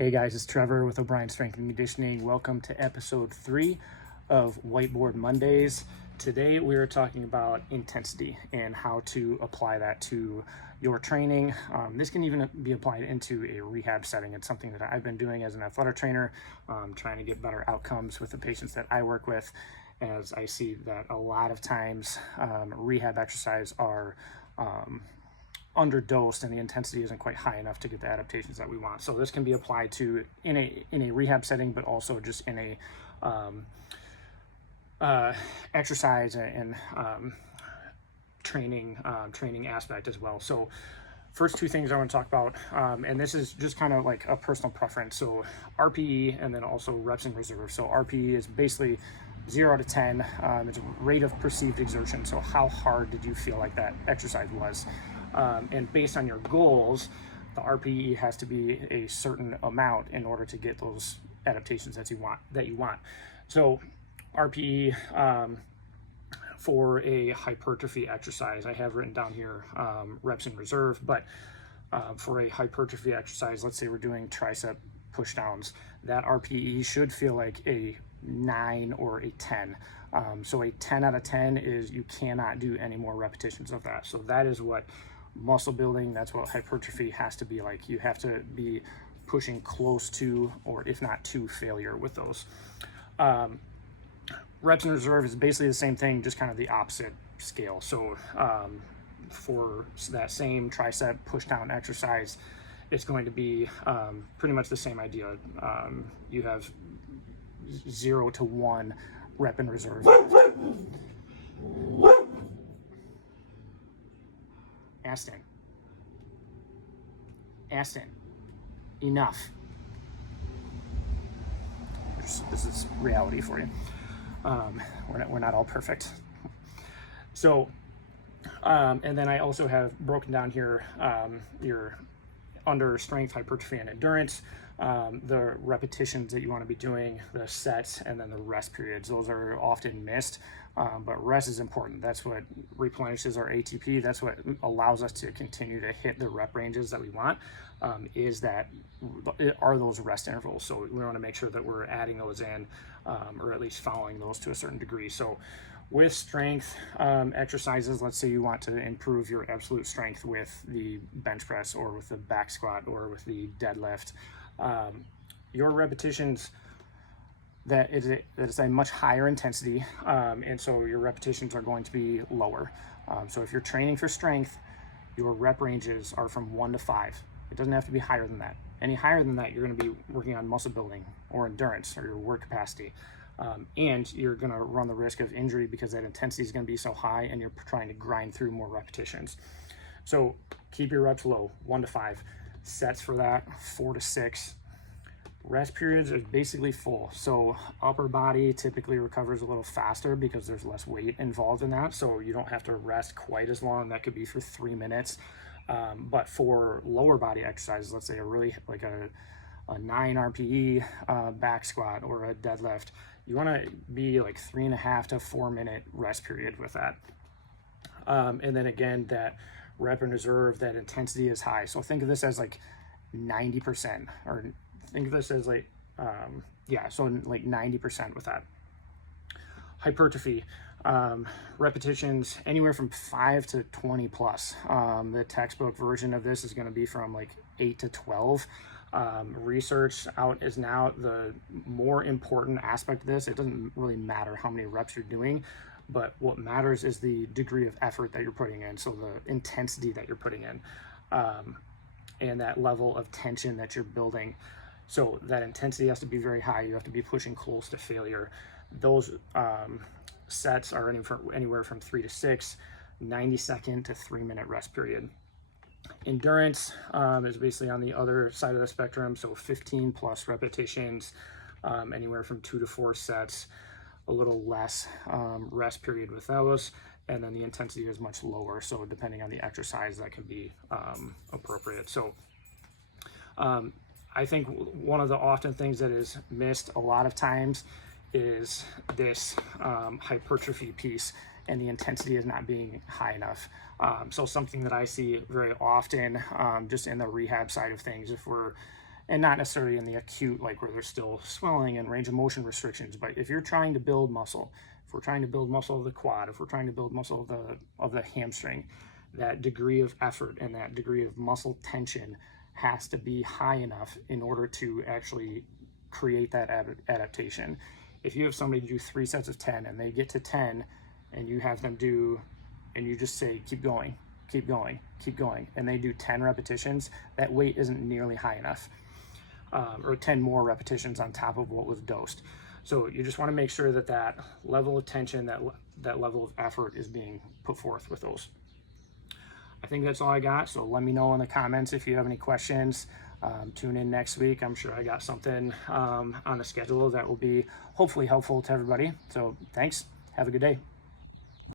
Hey guys, it's Trevor with O'Brien Strength and Conditioning. Welcome to episode 3 of Whiteboard Mondays. Today we are talking about intensity and how to apply that to your training. This can even be applied into a rehab setting. It's something that I've been doing as an athletic trainer, trying to get better outcomes with the patients that I work with, as I see that a lot of times rehab exercise are underdosed and the intensity isn't quite high enough to get the adaptations that we want. So this can be applied to in a rehab setting, but also just in a exercise and training aspect as well. So first two things I want to talk about, and this is just kind of like a personal preference. So RPE and then also reps in reserve. So RPE is basically 0 to 10. It's a rate of perceived exertion. So how hard did you feel like that exercise was? And based on your goals, the RPE has to be a certain amount in order to get those adaptations that you want. So RPE for a hypertrophy exercise, I have written down here reps in reserve, but for a hypertrophy exercise, let's say we're doing tricep push downs, that RPE should feel like a 9 or a 10. So a 10 out of 10 is you cannot do any more repetitions of that. So that is what muscle building, that's what hypertrophy has to be like. You have to be pushing close to, or if not to, failure with those. Reps in reserve is basically the same thing, just kind of the opposite scale. So for that same tricep push down exercise, it's going to be pretty much the same idea. You have 0 to 1 rep in reserve. Aston, enough. This is reality for you. We're not all perfect. So, and then I also have broken down here your under strength, hypertrophy, and endurance, the repetitions that you want to be doing, the sets, and then the rest periods. Those are often missed, but rest is important. That's what replenishes our ATP. That's what allows us to continue to hit the rep ranges that we want, are those rest intervals. So we want to make sure that we're adding those in, or at least following those to a certain degree. So with strength exercises, let's say you want to improve your absolute strength with the bench press or with the back squat or with the deadlift, your repetitions, that is a much higher intensity, and so your repetitions are going to be lower. So if you're training for strength, your rep ranges are from 1 to 5. It doesn't have to be higher than that. Any higher than that, you're going to be working on muscle building or endurance or your work capacity. And you're going to run the risk of injury because that intensity is going to be so high and you're trying to grind through more repetitions. So keep your reps low, 1 to 5. Sets for that, 4 to 6. Rest periods are basically full. So upper body typically recovers a little faster because there's less weight involved in that. So you don't have to rest quite as long. That could be for 3 minutes. But for lower body exercises, let's say a really like a 9 RPE back squat or a deadlift, you want to be like 3.5 to 4 minute rest period with that. And then again, that rep in reserve, that intensity is high. So think of this as like 90%, or think of this as like, so like 90% with that. Hypertrophy, repetitions anywhere from 5 to 20 plus. The textbook version of this is going to be from like 8 to 12. Research out is now the more important aspect of this. It doesn't really matter how many reps you're doing, but what matters is the degree of effort that you're putting in. So the intensity that you're putting in, and that level of tension that you're building. So that intensity has to be very high. You have to be pushing close to failure. Those sets are anywhere from 3 to 6, 90-second to 3-minute rest period. Endurance is basically on the other side of the spectrum. So 15 plus repetitions, anywhere from 2 to 4 sets, a little less rest period with those. And then the intensity is much lower. So depending on the exercise, that can be appropriate. So I think one of the often things that is missed a lot of times is this hypertrophy piece, and the intensity is not being high enough. So something that I see very often, just in the rehab side of things, if we're and not necessarily in the acute, like where there's still swelling and range of motion restrictions. But if you're trying to build muscle, if we're trying to build muscle of the quad, if we're trying to build muscle of the hamstring, that degree of effort and that degree of muscle tension has to be high enough in order to actually create that adaptation. If you have somebody do 3 sets of 10 and they get to 10 and you have them do, and you just say, keep going, keep going, keep going, and they do 10 repetitions, that weight isn't nearly high enough, or 10 more repetitions on top of what was dosed. So you just want to make sure that that level of tension, that level of effort is being put forth with those. I think that's all I got. So let me know in the comments if you have any questions. Tune in next week. I'm sure I got something on the schedule that will be hopefully helpful to everybody. So thanks. Have a good day.